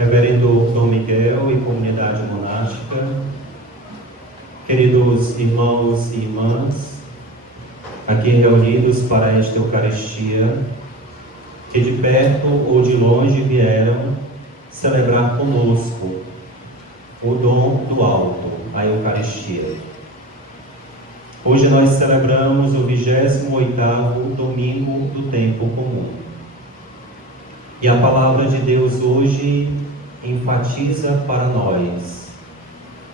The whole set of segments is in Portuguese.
Reverendo Dom Miguel e comunidade monástica, queridos irmãos e irmãs, aqui reunidos para esta Eucaristia, que de perto ou de longe vieram celebrar conosco o dom do alto, a Eucaristia. Hoje nós celebramos o 28º domingo do tempo comum. E a palavra de Deus hoje enfatiza para nós,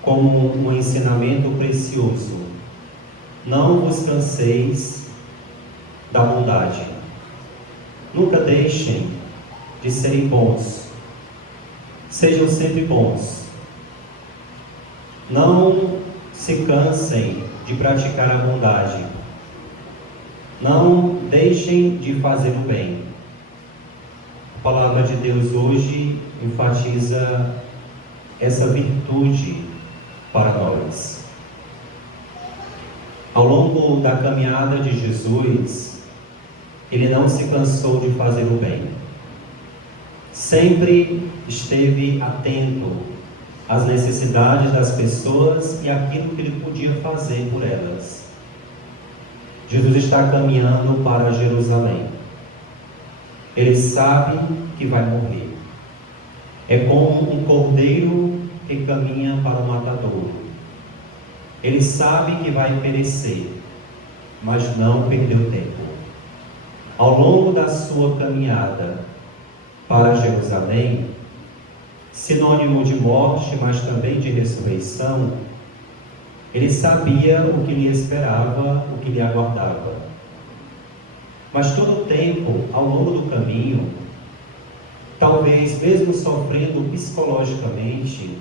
como um ensinamento precioso: não vos canseis da bondade. Nunca deixem de serem bons. Sejam sempre bons. Não se cansem de praticar a bondade. Não deixem de fazer o bem. A palavra de Deus hoje enfatiza essa virtude para nós. Ao longo da caminhada de Jesus, ele não se cansou de fazer o bem. Sempre esteve atento às necessidades das pessoas e àquilo que ele podia fazer por elas. Jesus está caminhando para Jerusalém. Ele sabe que vai morrer. É como um cordeiro que caminha para o matadouro. Ele sabe que vai perecer, mas não perdeu tempo. Ao longo da sua caminhada para Jerusalém, sinônimo de morte, mas também de ressurreição, ele sabia o que lhe esperava, o que lhe aguardava. Mas todo o tempo, ao longo do caminho, talvez mesmo sofrendo psicologicamente,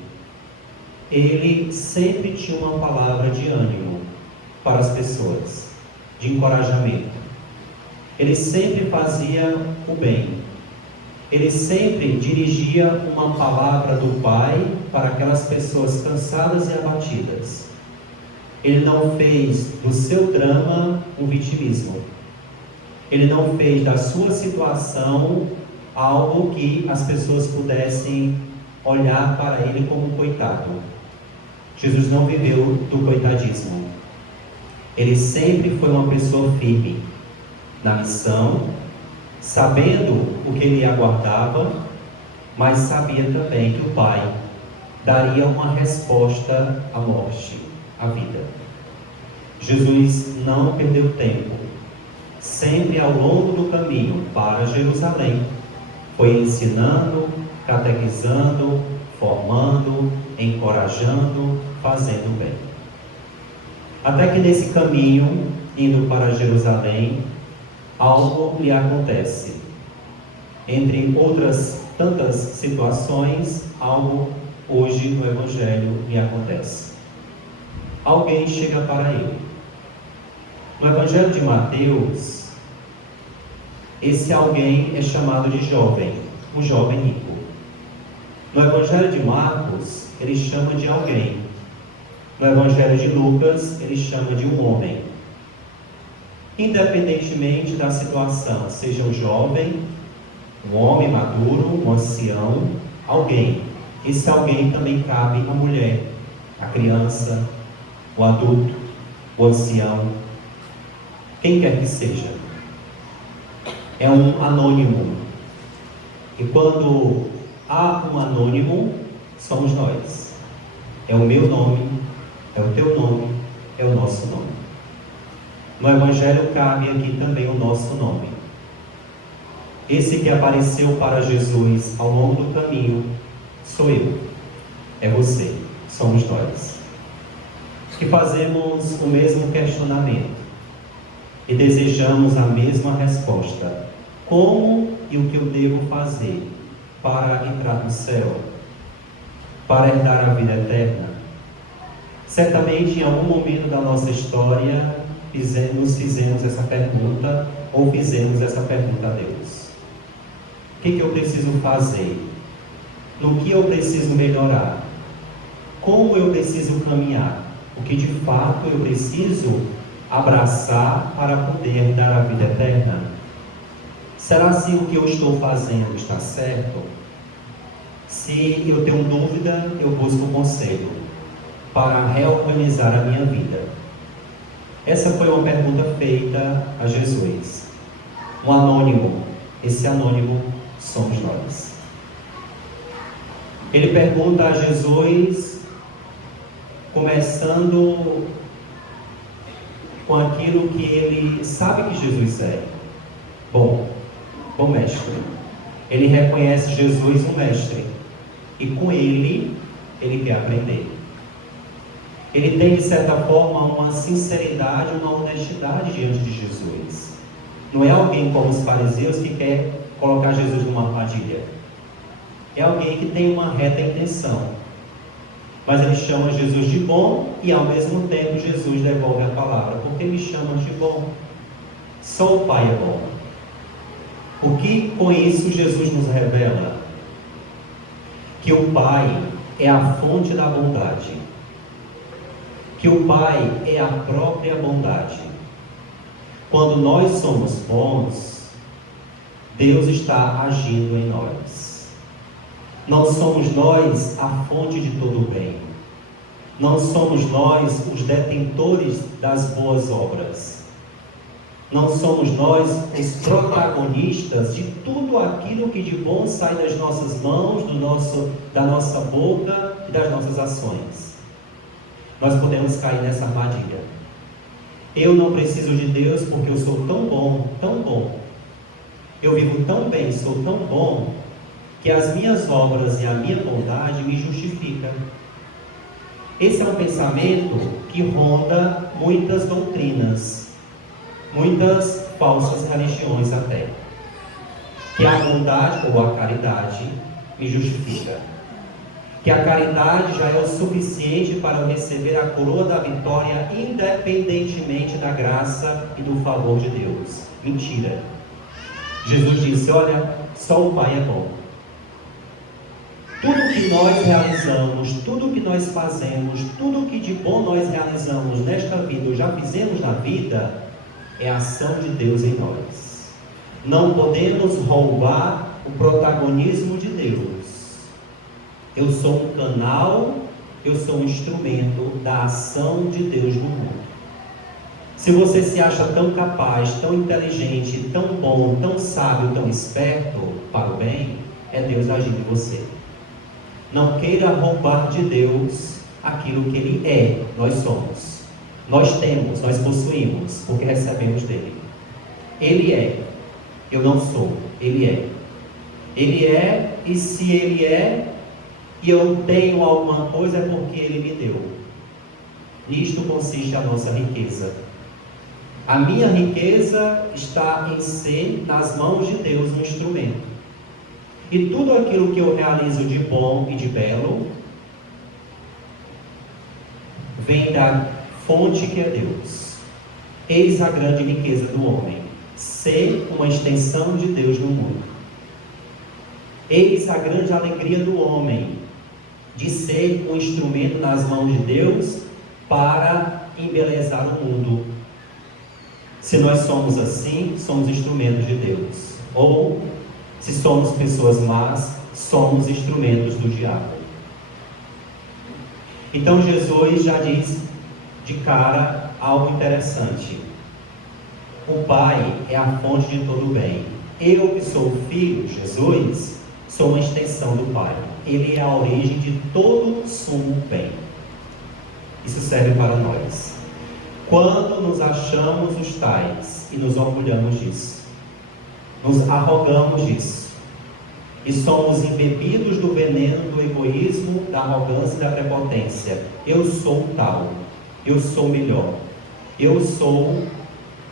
ele sempre tinha uma palavra de ânimo para as pessoas, de encorajamento. Ele sempre fazia o bem. Ele sempre dirigia uma palavra do Pai para aquelas pessoas cansadas e abatidas. Ele não fez do seu drama um vitimismo. Ele não fez da sua situação algo que as pessoas pudessem olhar para ele como um coitado. Jesus não viveu do coitadismo. Ele sempre foi uma pessoa firme na missão, sabendo o que lhe aguardava, mas sabia também que o Pai daria uma resposta à morte, à vida. Jesus não perdeu tempo. Sempre ao longo do caminho para Jerusalém, foi ensinando, catequizando, formando, encorajando, fazendo bem. Até que nesse caminho, indo para Jerusalém, algo lhe acontece. Entre outras tantas situações, algo hoje no Evangelho lhe acontece. Alguém chega para ele. No Evangelho de Mateus, esse alguém é chamado de jovem, um jovem rico. No Evangelho de Marcos, ele chama de alguém. No Evangelho de Lucas, ele chama de um homem. Independentemente da situação, seja um jovem, um homem maduro, um ancião, alguém. Esse alguém também cabe à mulher, à criança, o adulto, o ancião, quem quer que seja. É um anônimo. E quando há um anônimo, somos nós. É o meu nome, é o teu nome, é o nosso nome. No Evangelho cabe aqui também o nosso nome. Esse que apareceu para Jesus ao longo do caminho sou eu, é você, somos nós. Que fazemos o mesmo questionamento e desejamos a mesma resposta. Como e o que eu devo fazer para entrar no céu? Para herdar a vida eterna? Certamente em algum momento da nossa história nos fizemos essa pergunta ou fizemos essa pergunta a Deus. O que eu preciso fazer? No que eu preciso melhorar? Como eu preciso caminhar? O que de fato eu preciso abraçar para poder dar a vida eterna? Será se o que eu estou fazendo está certo? Se eu tenho dúvida, eu busco conselho para reorganizar a minha vida. Essa foi uma pergunta feita a Jesus. Um anônimo, esse anônimo somos nós. Ele pergunta a Jesus, começando com aquilo que ele sabe que Jesus é. Bom mestre. Ele reconhece Jesus um mestre. E com ele quer aprender. Ele tem, de certa forma, uma sinceridade, uma honestidade diante de Jesus. Não é alguém como os fariseus que quer colocar Jesus numa armadilha. É alguém que tem uma reta intenção. Mas ele chama Jesus de bom e, ao mesmo tempo, Jesus devolve a palavra. Por que me chamas de bom? Só o Pai é bom. O que com isso Jesus nos revela? Que o Pai é a fonte da bondade. Que o Pai é a própria bondade. Quando nós somos bons, Deus está agindo em nós. Não somos nós a fonte de todo o bem. Não somos nós os detentores das boas obras. Não somos nós os protagonistas de tudo aquilo que de bom sai das nossas mãos, da nossa boca e das nossas ações. Nós podemos cair nessa armadilha. Eu não preciso de Deus porque eu sou tão bom, tão bom. Eu vivo tão bem, sou tão bom, que as minhas obras e a minha bondade me justificam. Esse é um pensamento que ronda muitas doutrinas, muitas falsas religiões até. Que a bondade ou a caridade me justifica. Que a caridade já é o suficiente para eu receber a coroa da vitória, independentemente da graça e do favor de Deus. Mentira. Jesus disse, olha, só o Pai é bom. Tudo que nós realizamos, tudo que nós fazemos, tudo que de bom nós realizamos nesta vida, ou já fizemos na vida, é a ação de Deus em nós. Não podemos roubar o protagonismo de Deus. Eu sou um canal, eu sou um instrumento da ação de Deus no mundo. Se você se acha tão capaz, tão inteligente, tão bom, tão sábio, tão esperto para o bem, é Deus agindo em você. Não queira roubar de Deus aquilo que Ele é, nós somos. Nós temos, nós possuímos, porque recebemos dele. Ele é, eu não sou, Ele é. Ele é, e se Ele é, e eu tenho alguma coisa, é porque Ele me deu. Nisto consiste a nossa riqueza. A minha riqueza está em ser, nas mãos de Deus, um instrumento. E tudo aquilo que eu realizo de bom e de belo, vem da fonte que é Deus. Eis a grande riqueza do homem, ser uma extensão de Deus no mundo. Eis a grande alegria do homem, de ser um instrumento nas mãos de Deus para embelezar o mundo. Se nós somos assim, somos instrumentos de Deus. Ou, se somos pessoas más, somos instrumentos do diabo. Então Jesus já diz de cara algo interessante. O Pai é a fonte de todo o bem. Eu que sou o Filho, Jesus, sou uma extensão do Pai. Ele é a origem de todo o sumo bem. Isso serve para nós. Quando nos achamos os tais e nos orgulhamos disso, nos arrogamos disso, e somos embebidos do veneno do egoísmo, da arrogância e da prepotência. Eu sou tal, eu sou melhor, eu sou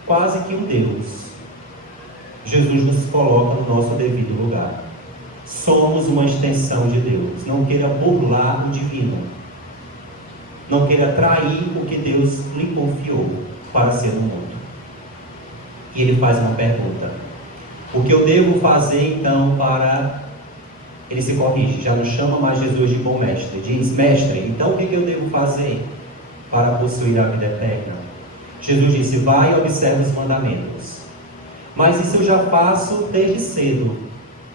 quase que um Deus. Jesus nos coloca no nosso devido lugar. Somos uma extensão de Deus. Não queira burlar o divino. Não queira trair o que Deus lhe confiou para ser no mundo. E ele faz uma pergunta. O que eu devo fazer então para... Ele se corrige, já não chama mais Jesus de bom mestre. Diz, mestre, então o que eu devo fazer para possuir a vida eterna? Jesus disse, vai e observa os mandamentos. Mas isso eu já faço desde cedo.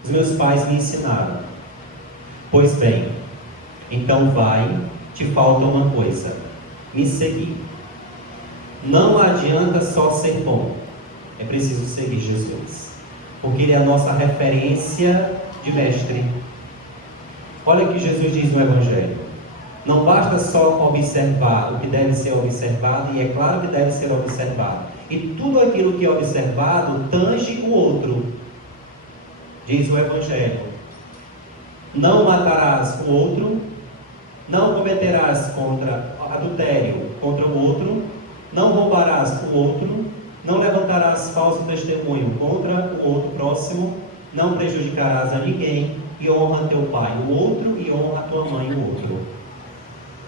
Os meus pais me ensinaram. Pois bem, então vai, te falta uma coisa: me seguir. Não adianta só ser bom, é preciso seguir Jesus, porque Ele é a nossa referência de mestre. Olha o que Jesus diz no Evangelho: não basta só observar o que deve ser observado, e é claro que deve ser observado, e tudo aquilo que é observado tange o outro. Diz o Evangelho: não matarás o outro, não cometerás adultério contra o outro, não roubarás o outro, não levantarás falso testemunho contra o outro próximo, não prejudicarás a ninguém, e honra teu pai o outro, e honra tua mãe o outro.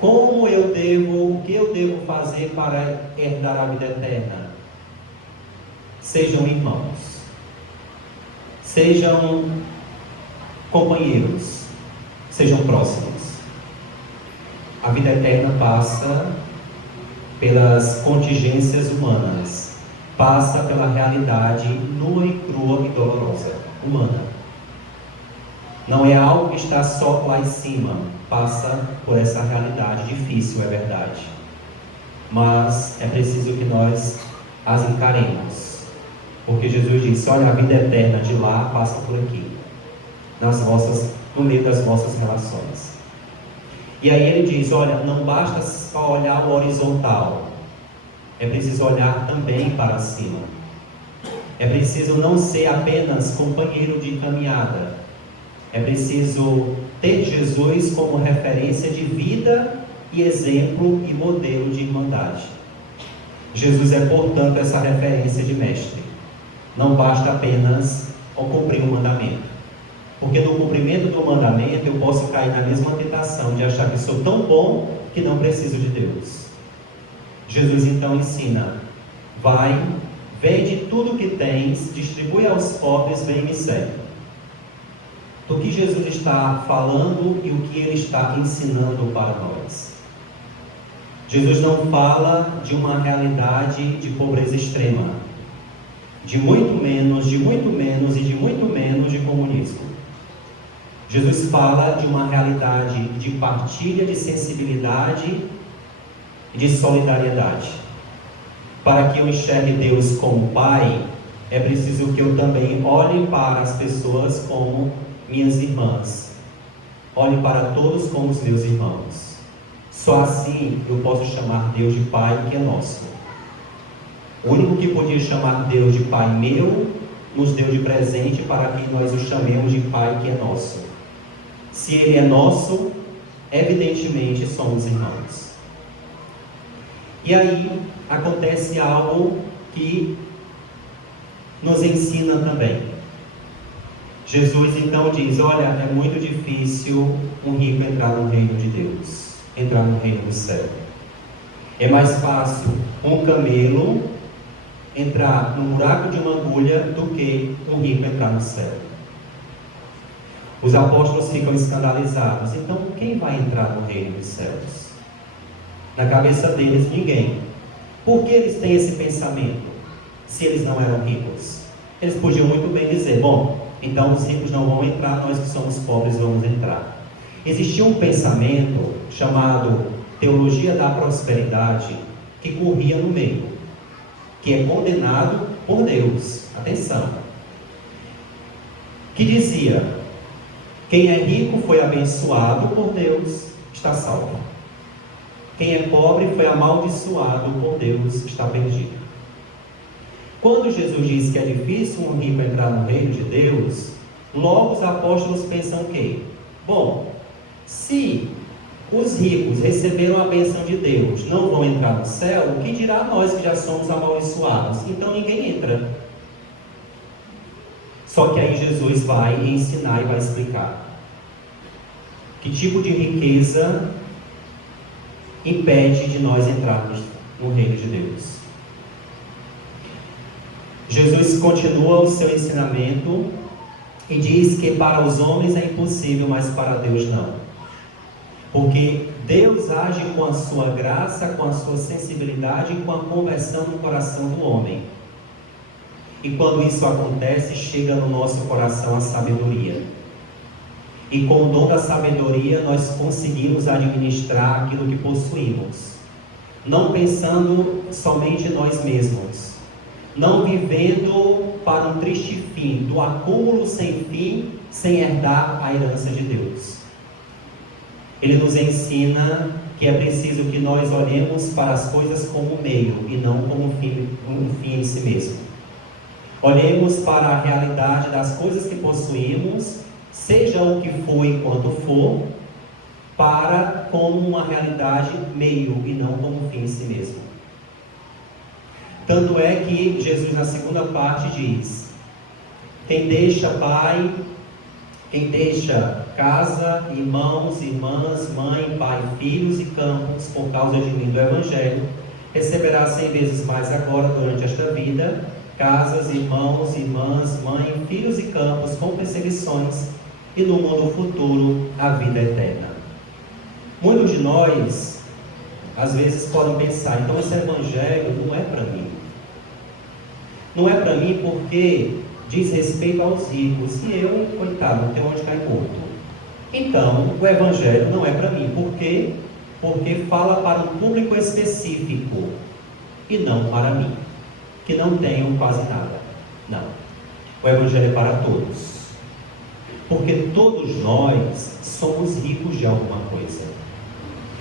O que eu devo fazer para herdar a vida eterna? Sejam irmãos, sejam companheiros, sejam próximos. A vida eterna passa pelas contingências humanas, passa pela realidade nua e crua e dolorosa, humana. Não é algo que está só lá em cima, passa por essa realidade difícil, é verdade. Mas é preciso que nós as encaremos, porque Jesus disse: olha, a vida eterna de lá passa por aqui, no meio das nossas relações. E aí ele diz: olha, não basta só olhar o horizontal, é preciso olhar também para cima. É preciso não ser apenas companheiro de caminhada, é preciso ter Jesus como referência de vida e exemplo e modelo de irmandade. Jesus é, portanto, essa referência de mestre. Não basta apenas cumprir o mandamento, porque no cumprimento do mandamento eu posso cair na mesma tentação de achar que sou tão bom que não preciso de Deus. Jesus então ensina: vai, vende tudo que tens, distribui aos pobres, vem e me segue. Do que Jesus está falando e o que Ele está ensinando para nós? Jesus não fala de uma realidade de pobreza extrema, de muito menos e de muito menos de comunismo. Jesus fala de uma realidade de partilha, de sensibilidade e de solidariedade. Para que eu enxergue Deus como Pai, é preciso que eu também olhe para as pessoas como minhas irmãs. Olhe para todos como os meus irmãos. Só assim eu posso chamar Deus de Pai, que é nosso. O único que podia chamar Deus de Pai meu, nos deu de presente para que nós o chamemos de Pai, que é nosso. Se Ele é nosso, evidentemente somos irmãos. E aí acontece algo que nos ensina também. Jesus então diz: olha, é muito difícil um rico entrar no reino de Deus, entrar no reino do céu. É mais fácil um camelo entrar no buraco de uma agulha do que um rico entrar no céu. Os apóstolos ficam escandalizados. Então, quem vai entrar no reino dos céus? Na cabeça deles, ninguém. Por que eles têm esse pensamento, se eles não eram ricos? Eles podiam muito bem dizer: bom, então os ricos não vão entrar, nós que somos pobres vamos entrar. Existia um pensamento chamado teologia da prosperidade, que corria no meio, que é condenado por Deus. Atenção! Que dizia: quem é rico foi abençoado por Deus, está salvo. Quem é pobre foi amaldiçoado por Deus, está perdido. Quando Jesus diz que é difícil um rico entrar no reino de Deus, logo os apóstolos pensam que, bom, se os ricos receberam a bênção de Deus, não vão entrar no céu, o que dirá nós que já somos amaldiçoados? Então ninguém entra. Só que aí Jesus vai ensinar e vai explicar que tipo de riqueza impede de nós entrarmos no reino de Deus. Jesus continua o seu ensinamento e diz que para os homens é impossível, mas para Deus não. Porque Deus age com a sua graça, com a sua sensibilidade e com a conversão no coração do homem. E quando isso acontece, chega no nosso coração a sabedoria. E com o dom da sabedoria nós conseguimos administrar aquilo que possuímos, não pensando somente em nós mesmos, não vivendo para um triste fim, do acúmulo sem fim, sem herdar a herança de Deus. Ele nos ensina que é preciso que nós olhemos para as coisas como meio e não como um fim em si mesmo. Olhemos para a realidade das coisas que possuímos, seja o que for enquanto for, para como uma realidade meio e não como um fim em si mesmo. Tanto é que Jesus na segunda parte diz: quem deixa pai, quem deixa casa, irmãos, irmãs, mãe, pai, filhos e campos, por causa de mim do Evangelho, receberá 100 vezes mais agora durante esta vida, casas, irmãos, irmãs, mãe, filhos e campos, com perseguições, e no mundo futuro, a vida eterna. Muitos de nós, às vezes, podem pensar: então esse Evangelho não é para mim. Não é para mim porque diz respeito aos ricos, e eu, coitado, não tenho onde cair morto. Então, o Evangelho não é para mim. Por quê? Porque fala para um público específico, e não para mim, que não tenho quase nada. Não. O Evangelho é para todos. Porque todos nós somos ricos de alguma coisa.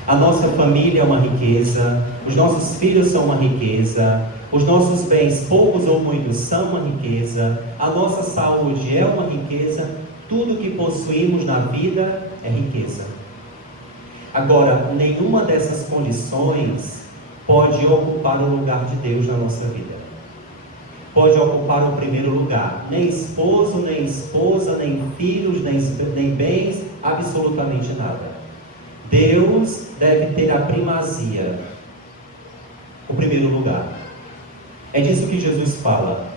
A nossa família é uma riqueza, os nossos filhos são uma riqueza, os nossos bens, poucos ou muitos, são uma riqueza, a nossa saúde é uma riqueza, tudo que possuímos na vida é riqueza. Agora, nenhuma dessas condições pode ocupar o lugar de Deus na nossa vida. Pode ocupar o primeiro lugar. Nem esposo, nem esposa, nem filhos, nem bens, absolutamente nada. Deus deve ter a primazia, o primeiro lugar. É disso que Jesus fala.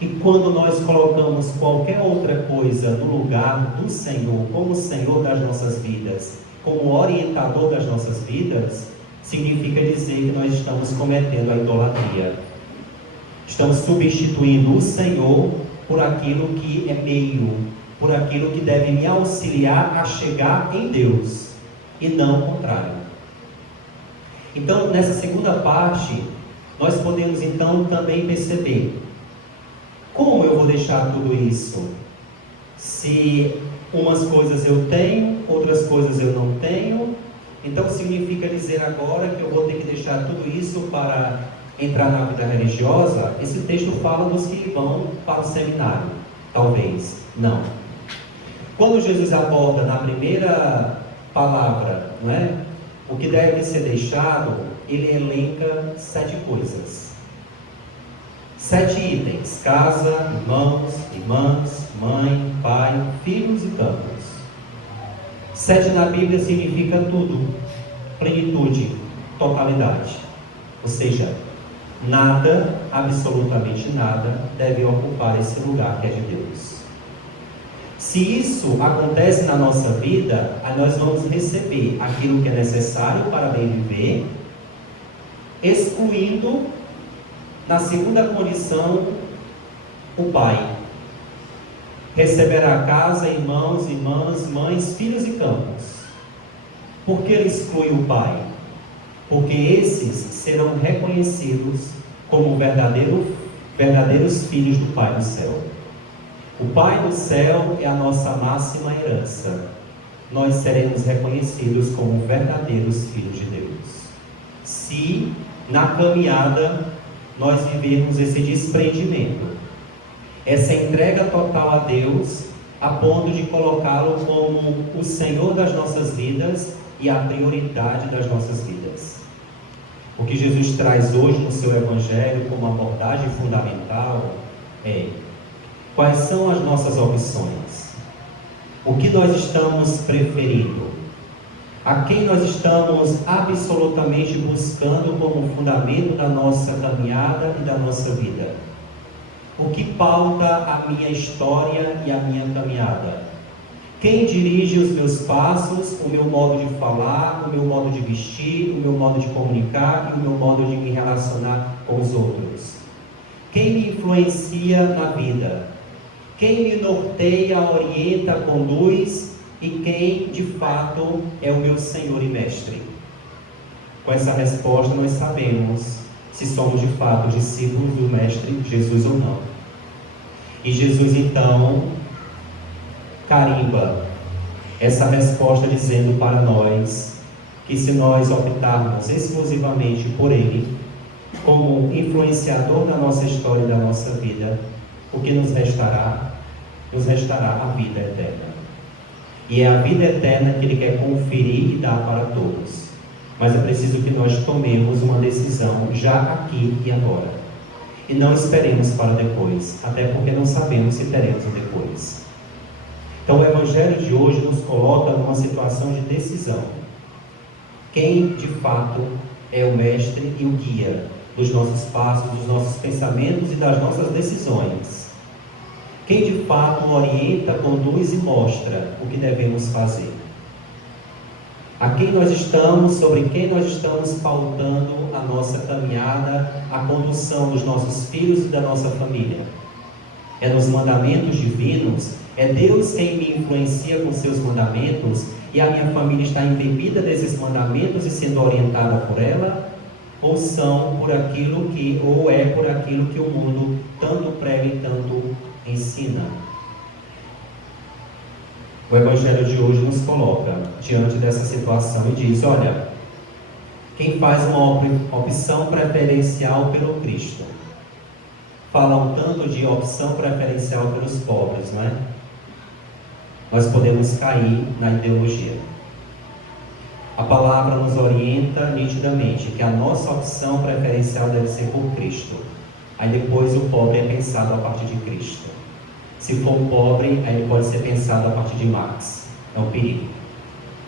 E quando nós colocamos qualquer outra coisa no lugar do Senhor, como Senhor das nossas vidas, como orientador das nossas vidas, significa dizer que nós estamos cometendo a idolatria. Estamos substituindo o Senhor por aquilo que é meio, por aquilo que deve me auxiliar a chegar em Deus, e não o contrário. Então, nessa segunda parte, nós podemos então também perceber: como eu vou deixar tudo isso? Se umas coisas eu tenho, outras coisas eu não tenho, então significa dizer agora que eu vou ter que deixar tudo isso para entrar na vida religiosa? Esse texto fala dos que vão para o seminário, talvez. Não. Quando Jesus aborda na primeira palavra, não é? O que deve ser deixado, ele elenca 7 coisas. 7 itens: casa, irmãos, irmãs, mãe, pai, filhos e campos. 7 na Bíblia significa tudo, plenitude, totalidade. Ou seja, nada, absolutamente nada, deve ocupar esse lugar que é de Deus. Se isso acontece na nossa vida, aí nós vamos receber aquilo que é necessário para bem viver, excluindo, na segunda condição, o pai. Receberá casa, irmãos, irmãs, mães, filhos e campos. Por que ele exclui o pai? Porque esses serão reconhecidos como verdadeiros filhos do Pai do céu. O Pai do céu é a nossa máxima herança. Nós seremos reconhecidos como verdadeiros filhos de Deus, se na caminhada nós vivermos esse desprendimento, essa entrega total a Deus, a ponto de colocá-lo como o Senhor das nossas vidas e a prioridade das nossas vidas. O que Jesus traz hoje no seu Evangelho como abordagem fundamental é: quais são as nossas opções? O que nós estamos preferindo? A quem nós estamos absolutamente buscando como fundamento da nossa caminhada e da nossa vida? O que pauta a minha história e a minha caminhada? Quem dirige os meus passos, o meu modo de falar, o meu modo de vestir, o meu modo de comunicar e o meu modo de me relacionar com os outros? Quem me influencia na vida? Quem me norteia, orienta, conduz E quem de fato é o meu Senhor e Mestre? Com essa resposta nós sabemos se somos de fato discípulos do Mestre Jesus ou não. E Jesus então carimba essa resposta dizendo para nós que se nós optarmos exclusivamente por Ele, como influenciador da nossa história e da nossa vida, o que nos restará? Nos restará a vida eterna. E é a vida eterna que Ele quer conferir e dar para todos. Mas é preciso que nós tomemos uma decisão já aqui e agora. E não esperemos para depois, até porque não sabemos se teremos um depois. Então o Evangelho de hoje nos coloca numa situação de decisão. Quem de fato é o mestre e o guia dos nossos passos, dos nossos pensamentos e das nossas decisões? Quem de fato orienta, conduz e mostra o que devemos fazer? A quem nós estamos, sobre quem nós estamos pautando a nossa caminhada, a condução dos nossos filhos e da nossa família? É nos mandamentos divinos? É Deus quem me influencia com seus mandamentos e a minha família está embebida desses mandamentos e sendo orientada por ela? Ou são por aquilo que, ou é por aquilo que o mundo tanto prega e tanto ensina? O Evangelho de hoje nos coloca diante dessa situação e diz: olha, quem faz uma opção preferencial pelo Cristo, fala um tanto de opção preferencial pelos pobres, não é? Nós podemos cair na ideologia. A palavra nos orienta nitidamente que a nossa opção preferencial deve ser por Cristo. Aí depois o pobre é pensado a partir de Cristo. Se for pobre, aí ele pode ser pensado a partir de Marx. É um perigo.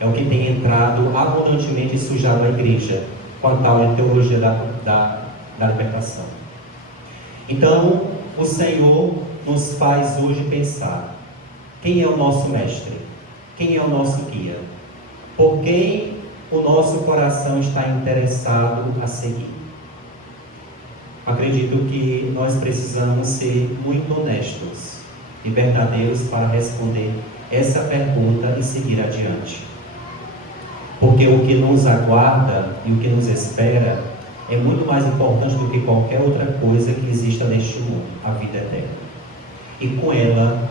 É o que tem entrado abundantemente e sujado a igreja com a tal de teologia da libertação. Então, o Senhor nos faz hoje pensar: quem é o nosso mestre? Quem é o nosso guia? Por quem o nosso coração está interessado a seguir? Acredito que nós precisamos ser muito honestos e verdadeiros para responder essa pergunta e seguir adiante. Porque o que nos aguarda e o que nos espera é muito mais importante do que qualquer outra coisa que exista neste mundo, a vida eterna. E com ela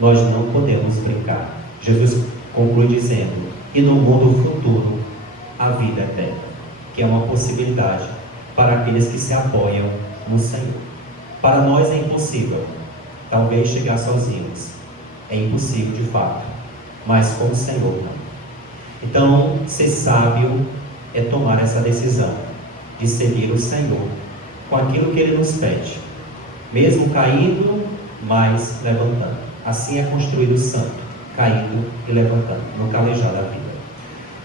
nós não podemos brincar. Jesus conclui dizendo: e no mundo futuro, a vida eterna, que é uma possibilidade para aqueles que se apoiam no Senhor. Para nós é impossível, talvez, chegar sozinhos. É impossível de fato, mas com o Senhor não. Então, ser sábio é tomar essa decisão de seguir o Senhor com aquilo que Ele nos pede, mesmo caindo, mas levantando. Assim é construído o santo, caindo e levantando, no calejar da vida.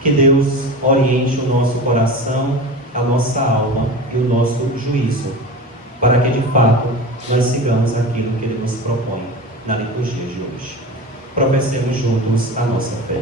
Que Deus oriente o nosso coração, a nossa alma e o nosso juízo, para que de fato nós sigamos aquilo que Ele nos propõe na liturgia de hoje. Professemos juntos a nossa fé.